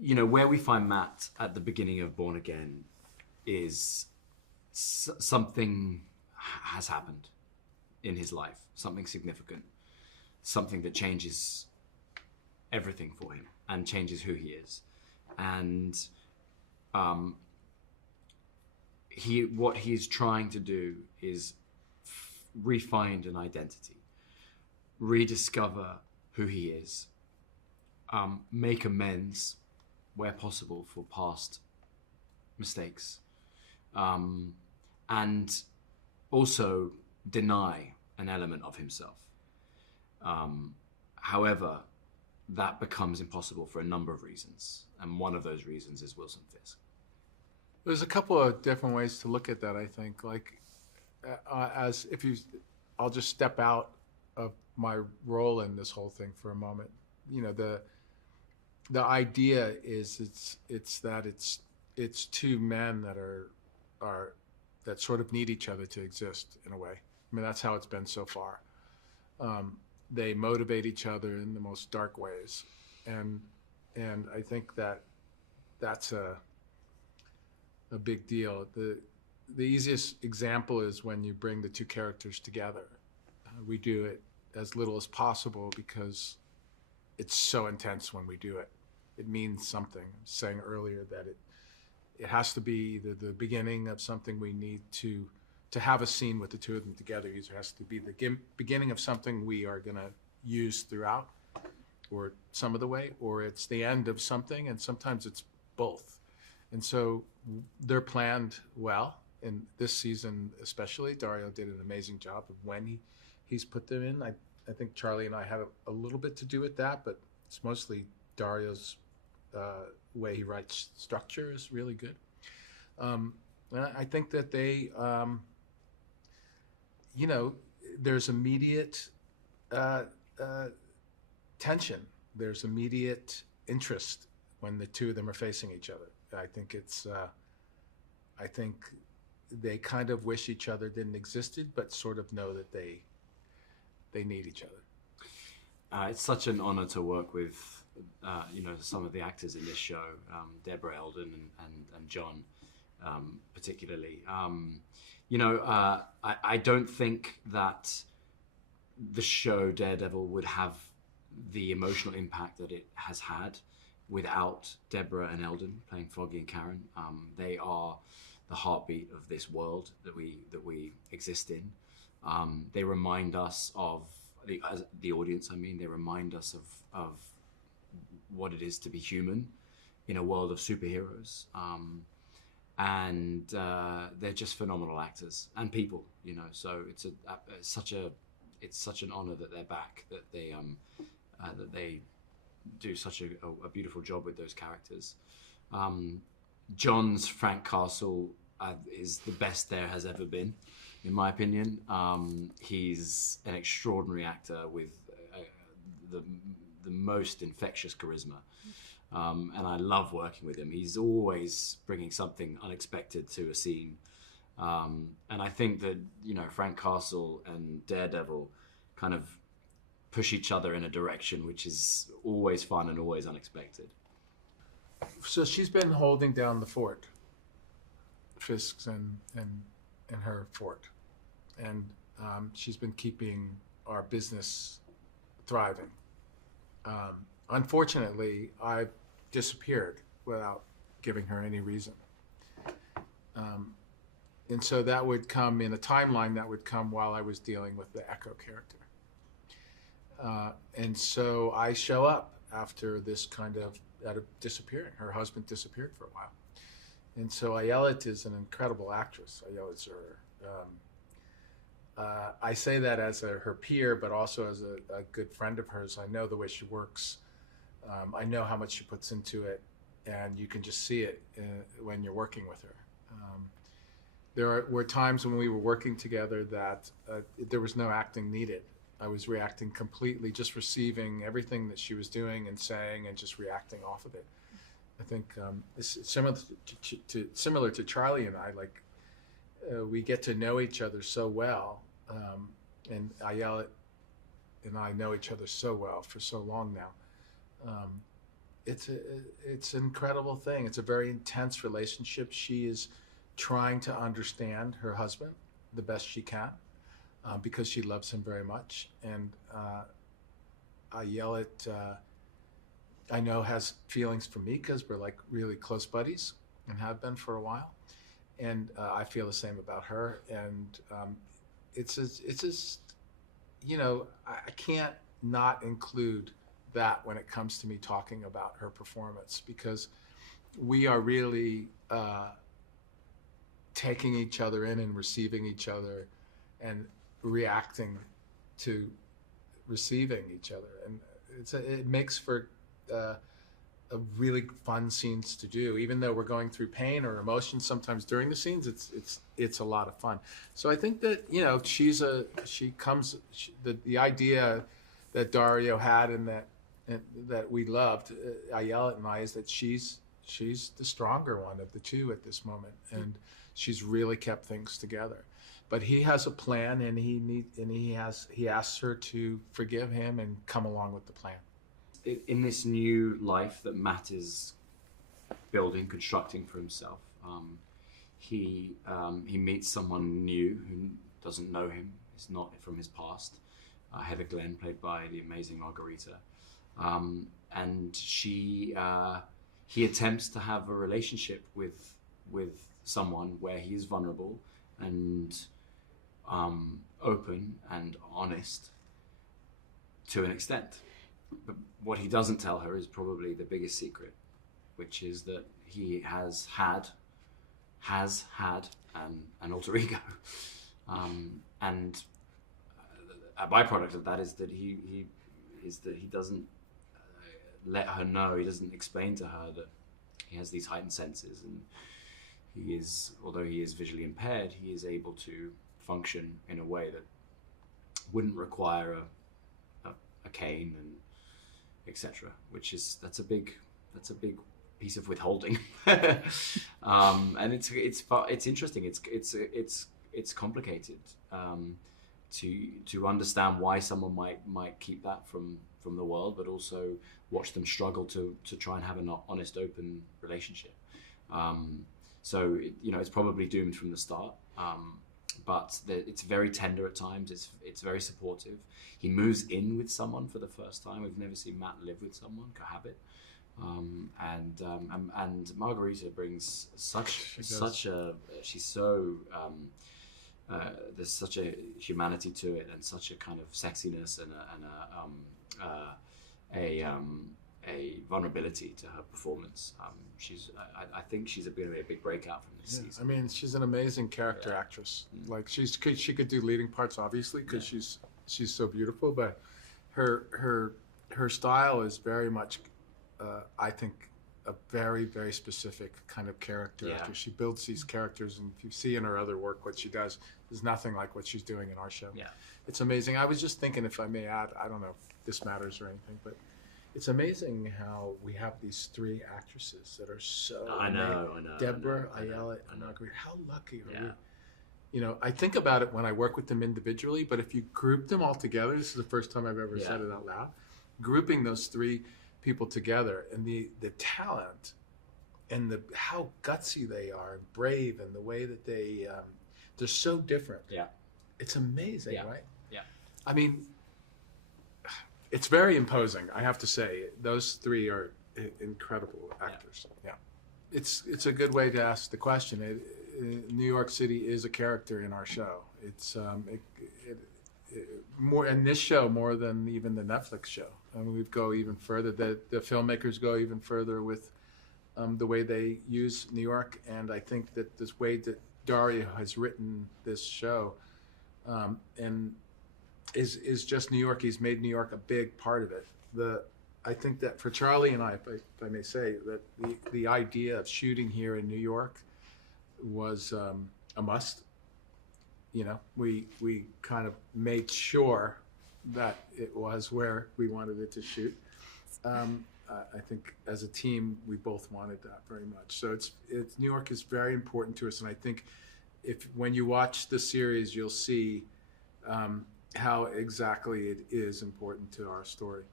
where we find Matt at the beginning of Born Again is something has happened in his life, something significant, something that changes everything for him and changes who he is. And what he's trying to do is re-find an identity, rediscover who he is, make amends where possible for past mistakes, and also deny an element of himself. However, that becomes impossible for a number of reasons, and one of those reasons is Wilson Fisk. There's a couple of different ways to look at that, I think. I'll just step out of my role in this whole thing for a moment. The idea is it's two men that sort of need each other to exist in a way. I mean, that's how it's been so far. They motivate each other in the most dark ways, and I think that's a big deal. The easiest example is when you bring the two characters together. We do it as little as possible because it's so intense when we do it. It means something. I was saying earlier that it has to be the beginning of something we need to have a scene with the two of them together. Either has to be the beginning of something we are going to use throughout, or some of the way, or it's the end of something, and sometimes it's both. And so they're planned well. In this season especially, Dario did an amazing job of when he's put them in. I think Charlie and I had a little bit to do with that, but it's mostly Dario's way he writes structure is really good. And I think that they, there's immediate tension. There's immediate interest when the two of them are facing each other. I think they kind of wish each other didn't existed, but sort of know that they need each other. It's such an honor to work with, some of the actors in this show, Deborah Eldon and John, particularly. I don't think that the show Daredevil would have the emotional impact that it has had without Deborah and Eldon playing Foggy and Karen. They are the heartbeat of this world that we exist in. They remind us of the audience. They remind us of what it is to be human in a world of superheroes. And they're just phenomenal actors and people. So it's such an honor that they're back. That they do such a beautiful job with those characters. John's Frank Castle is the best there has ever been, in my opinion. He's an extraordinary actor with the most infectious charisma, and I love working with him. He's always bringing something unexpected to a scene, and I think that Frank Castle and Daredevil kind of push each other in a direction which is always fun and always unexpected. So she's been holding down the fort, Fisk's and her fort, and she's been keeping our business thriving. Unfortunately, I disappeared without giving her any reason, and so that would come in a timeline that would come while I was dealing with the Echo character. And so I show up after this kind of disappearing. Her husband disappeared for a while. And so Ayelet is an incredible actress. Ayelet Zur. I say that as her peer, but also as a good friend of hers. I know the way she works. I know how much she puts into it, and you can just see it when you're working with her. There were times when we were working together that there was no acting needed. I was reacting completely, just receiving everything that she was doing and saying, and just reacting off of it. I think it's similar to Charlie and I. We get to know each other so well, and Ayelet and I know each other so well for so long now. it's an incredible thing. It's a very intense relationship. She is trying to understand her husband the best she can, because she loves him very much. And Ayelet, I know, has feelings for me because we're like really close buddies and have been for a while. And I feel the same about her. And it's just, I can't not include that when it comes to me talking about her performance, because we are really taking each other in and receiving each other and reacting to receiving each other. And it makes for a really fun scenes to do, even though we're going through pain or emotion sometimes during the scenes. It's a lot of fun. So I think that the idea that Dario had and that we loved, Ayelet and I, is that she's the stronger one of the two at this moment, and she's really kept things together. But he has a plan, and he asks her to forgive him and come along with the plan. In this new life that Matt is constructing for himself, he meets someone new who doesn't know him. It's not from his past. Heather Glenn, played by the amazing Margarita, and he attempts to have a relationship with someone where he is vulnerable and open and honest to an extent. But what he doesn't tell her is probably the biggest secret, which is that he has had an alter ego, and a byproduct of that is that he doesn't let her know. He doesn't explain to her that he has these heightened senses, and although he is visually impaired, he is able to function in a way that wouldn't require a cane and etc. That's a big piece of withholding. And it's interesting. It's complicated to understand why someone might keep that from the world, but also watch them struggle to try and have an honest, open relationship. So it's probably doomed from the start. But it's very tender at times. It's very supportive. He moves in with someone for the first time. We've never seen Matt live with someone, cohabit. And Margarita brings there's such a humanity to it, and such a kind of sexiness and a vulnerability to her performance. I think she's going to be a big breakout from this season. I mean, she's an amazing character actress. Like she could do leading parts, obviously, because she's so beautiful. But her style is very much, I think, a very, very specific kind of character actress. She builds these characters, and if you see in her other work what she does, is nothing like what she's doing in our show. Yeah, it's amazing. I was just thinking, if I may add, I don't know if this matters or anything, but it's amazing how we have these three actresses that are so. I know. Deborah, Ayelet, and Marguerite. How lucky are we? I think about it when I work with them individually, but if you group them all together, this is the first time I've ever said it out loud. Grouping those three people together, and the talent, and how gutsy they are, and brave, and the way that they're so different. Yeah, it's amazing, right? Yeah, I mean. It's very imposing, I have to say. Those three are incredible actors. Yeah, it's a good way to ask the question. New York City is a character in our show. It's more in this show more than even the Netflix show. I mean, we go even further. The filmmakers go even further with the way they use New York, and I think that this way that Dario has written this show, and is just New York. He's made New York a big part of it. I think that for Charlie and I, if I may say, that the idea of shooting here in New York was a must. We kind of made sure that it was where we wanted it to shoot. I think as a team, we both wanted that very much. So it's New York is very important to us, and I think when you watch the series, you'll see how exactly it is important to our story.